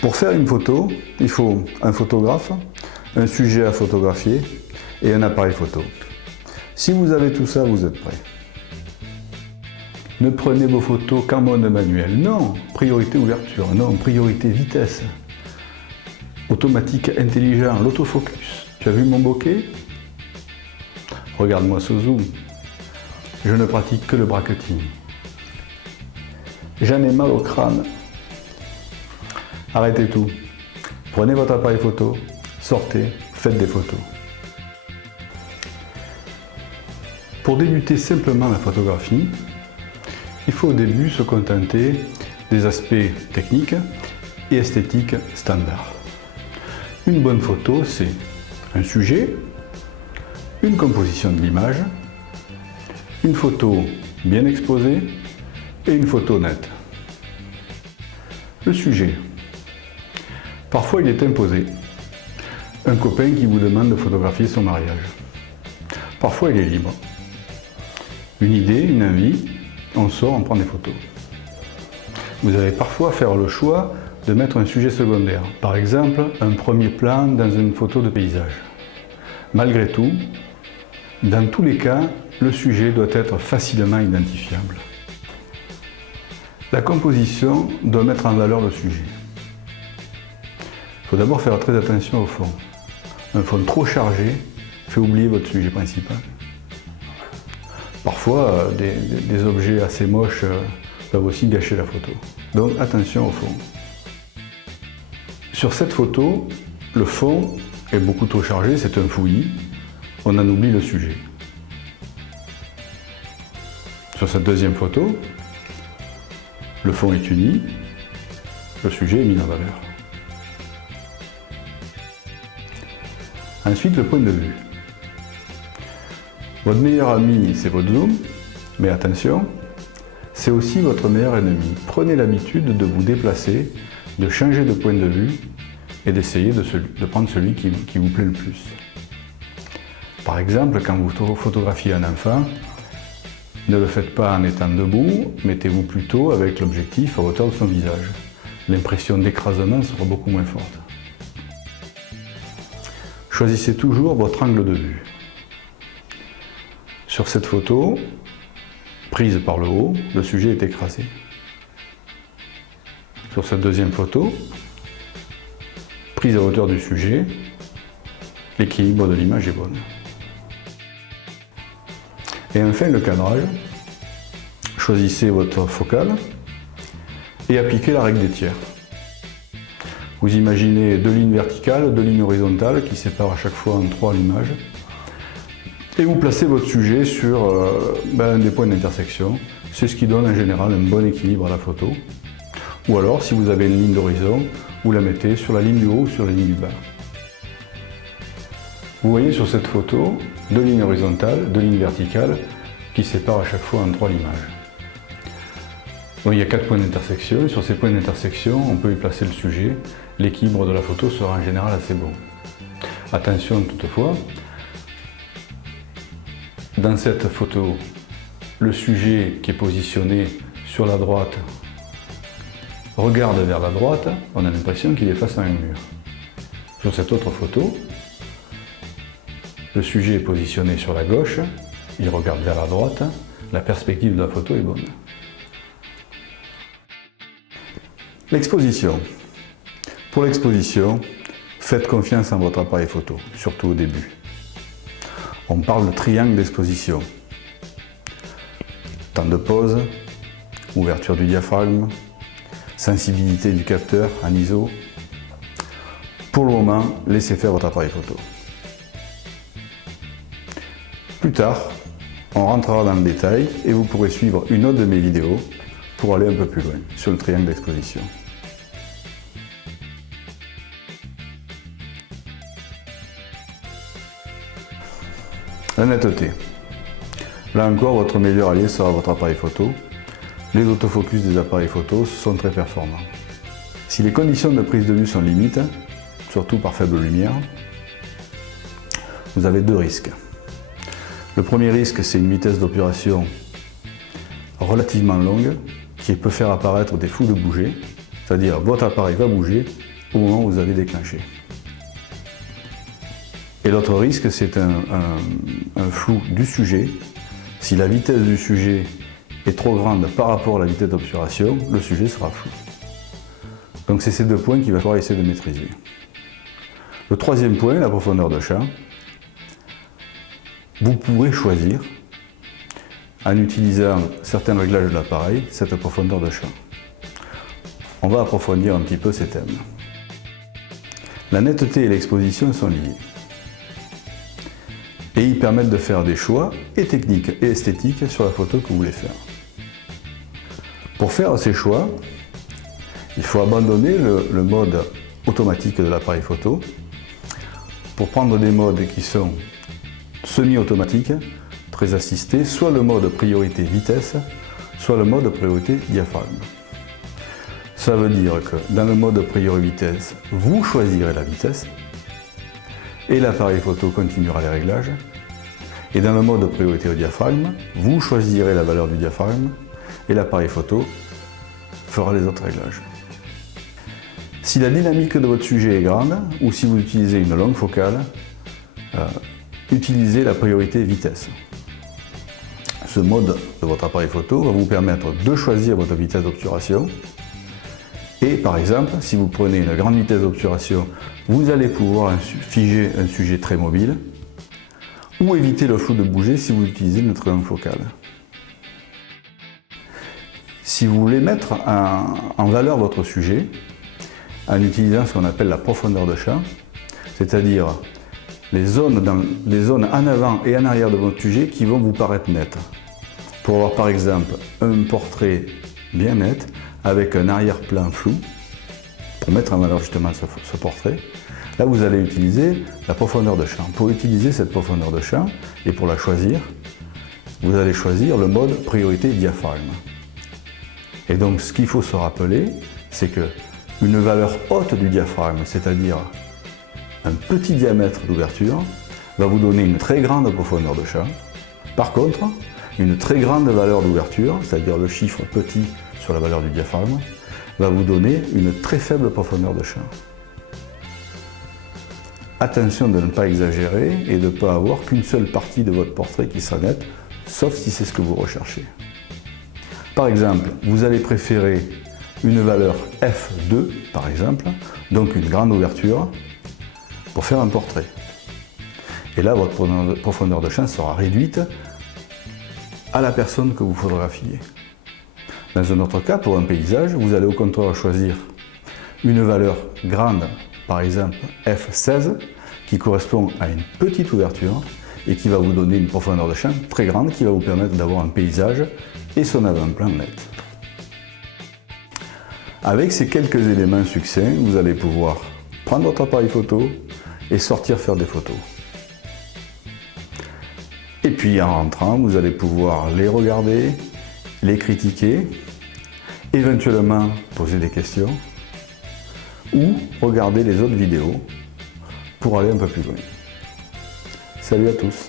Pour faire une photo, il faut un photographe, un sujet à photographier et un appareil photo. Si vous avez tout ça, vous êtes prêt. Ne prenez vos photos qu'en mode manuel. Non, priorité ouverture. Non, priorité vitesse. Automatique intelligent, l'autofocus. Tu as vu mon bokeh? Regarde-moi ce zoom. Je ne pratique que le bracketing. J'en ai mal au crâne. Arrêtez tout. Prenez votre appareil photo, sortez, faites des photos. Pour débuter simplement la photographie, il faut au début se contenter des aspects techniques et esthétiques standards. Une bonne photo, c'est un sujet, une composition de l'image, une photo bien exposée et une photo nette. Le sujet. Parfois il est imposé. Un copain qui vous demande de photographier son mariage. Parfois il est libre. Une idée, une envie, on sort, on prend des photos. Vous allez parfois faire le choix de mettre un sujet secondaire. Par exemple, un premier plan dans une photo de paysage. Malgré tout, dans tous les cas, le sujet doit être facilement identifiable. La composition doit mettre en valeur le sujet. Il faut d'abord faire très attention au fond. Un fond trop chargé fait oublier votre sujet principal. Parfois, des objets assez moches peuvent aussi gâcher la photo. Donc attention au fond. Sur cette photo, le fond est beaucoup trop chargé, c'est un fouillis. On en oublie le sujet. Sur cette deuxième photo, le fond est uni, le sujet est mis en valeur. Ensuite, le point de vue. Votre meilleur ami, c'est votre zoom, mais attention, c'est aussi votre meilleur ennemi. Prenez l'habitude de vous déplacer, de changer de point de vue et d'essayer de prendre celui qui vous plaît le plus. Par exemple, quand vous photographiez un enfant, ne le faites pas en étant debout, mettez-vous plutôt avec l'objectif à hauteur de son visage. L'impression d'écrasement sera beaucoup moins forte. Choisissez toujours votre angle de vue. Sur cette photo, prise par le haut, le sujet est écrasé. Sur cette deuxième photo, prise à hauteur du sujet, l'équilibre de l'image est bon. Et enfin, le cadrage. Choisissez votre focale et appliquez la règle des tiers. Vous imaginez deux lignes verticales, deux lignes horizontales qui séparent à chaque fois en trois l'images. Et vous placez votre sujet sur un des points d'intersection. C'est ce qui donne en général un bon équilibre à la photo. Ou alors, si vous avez une ligne d'horizon, vous la mettez sur la ligne du haut ou sur la ligne du bas. Vous voyez sur cette photo deux lignes horizontales, deux lignes verticales qui séparent à chaque fois en trois l'image. Donc, il y a 4 points d'intersection. Sur ces points d'intersection, on peut y placer le sujet. L'équilibre de la photo sera en général assez bon. Attention toutefois, dans cette photo, le sujet qui est positionné sur la droite regarde vers la droite, on a l'impression qu'il est face à un mur. Sur cette autre photo, le sujet est positionné sur la gauche, il regarde vers la droite, la perspective de la photo est bonne. L'exposition. Pour l'exposition, faites confiance en votre appareil photo, surtout au début. On parle de triangle d'exposition. Temps de pause, ouverture du diaphragme, sensibilité du capteur en ISO. Pour le moment, laissez faire votre appareil photo. Plus tard, on rentrera dans le détail et vous pourrez suivre une autre de mes vidéos pour aller un peu plus loin sur le triangle d'exposition. La netteté. Là encore, votre meilleur allié sera votre appareil photo. Les autofocus des appareils photo sont très performants. Si les conditions de prise de vue sont limites, surtout par faible lumière, vous avez deux risques. Le premier risque, c'est une vitesse d'obturation relativement longue qui peut faire apparaître des fous de bouger, c'est-à-dire votre appareil va bouger au moment où vous allez déclencher. Et l'autre risque, c'est un flou du sujet. Si la vitesse du sujet est trop grande par rapport à la vitesse d'obturation, le sujet sera flou. Donc c'est ces deux points qu'il va falloir essayer de maîtriser. Le troisième point, la profondeur de champ. Vous pourrez choisir, en utilisant certains réglages de l'appareil, cette profondeur de champ. On va approfondir un petit peu ces thèmes. La netteté et l'exposition sont liées. Et ils permettent de faire des choix et techniques et esthétiques sur la photo que vous voulez faire. Pour faire ces choix, il faut abandonner le mode automatique de l'appareil photo pour prendre des modes qui sont semi-automatiques, très assistés, soit le mode priorité vitesse, soit le mode priorité diaphragme. Ça veut dire que dans le mode priorité vitesse, vous choisirez la vitesse et l'appareil photo continuera les réglages. Et dans le mode priorité au diaphragme, vous choisirez la valeur du diaphragme et l'appareil photo fera les autres réglages. Si la dynamique de votre sujet est grande ou si vous utilisez une longue focale, utilisez la priorité vitesse. Ce mode de votre appareil photo va vous permettre de choisir votre vitesse d'obturation. Et par exemple, si vous prenez une grande vitesse d'obturation, vous allez pouvoir figer un sujet très mobile ou éviter le flou de bouger si vous utilisez une très longue focale. Si vous voulez mettre en valeur votre sujet, en utilisant ce qu'on appelle la profondeur de champ, c'est-à-dire les zones en avant et en arrière de votre sujet qui vont vous paraître nettes. Pour avoir par exemple un portrait bien net avec un arrière-plan flou, pour mettre en valeur justement ce portrait, là vous allez utiliser la profondeur de champ. Pour utiliser cette profondeur de champ et pour la choisir, vous allez choisir le mode priorité diaphragme. Et donc ce qu'il faut se rappeler, c'est que une valeur haute du diaphragme, c'est-à-dire un petit diamètre d'ouverture, va vous donner une très grande profondeur de champ. Par contre, une très grande valeur d'ouverture, c'est-à-dire le chiffre petit sur la valeur du diaphragme, va vous donner une très faible profondeur de champ. Attention de ne pas exagérer et de ne pas avoir qu'une seule partie de votre portrait qui sera nette, sauf si c'est ce que vous recherchez. Par exemple, vous allez préférer une valeur f2, par exemple, donc une grande ouverture, pour faire un portrait. Et là, votre profondeur de champ sera réduite à la personne que vous photographiez. Dans un autre cas, pour un paysage, vous allez au contraire choisir une valeur grande, par exemple f16, qui correspond à une petite ouverture et qui va vous donner une profondeur de champ très grande qui va vous permettre d'avoir un paysage et son avant-plan net. Avec ces quelques éléments succincts, vous allez pouvoir prendre votre appareil photo et sortir faire des photos. Et puis en rentrant, vous allez pouvoir les regarder, les critiquer, éventuellement poser des questions ou regarder les autres vidéos pour aller un peu plus loin. Salut à tous!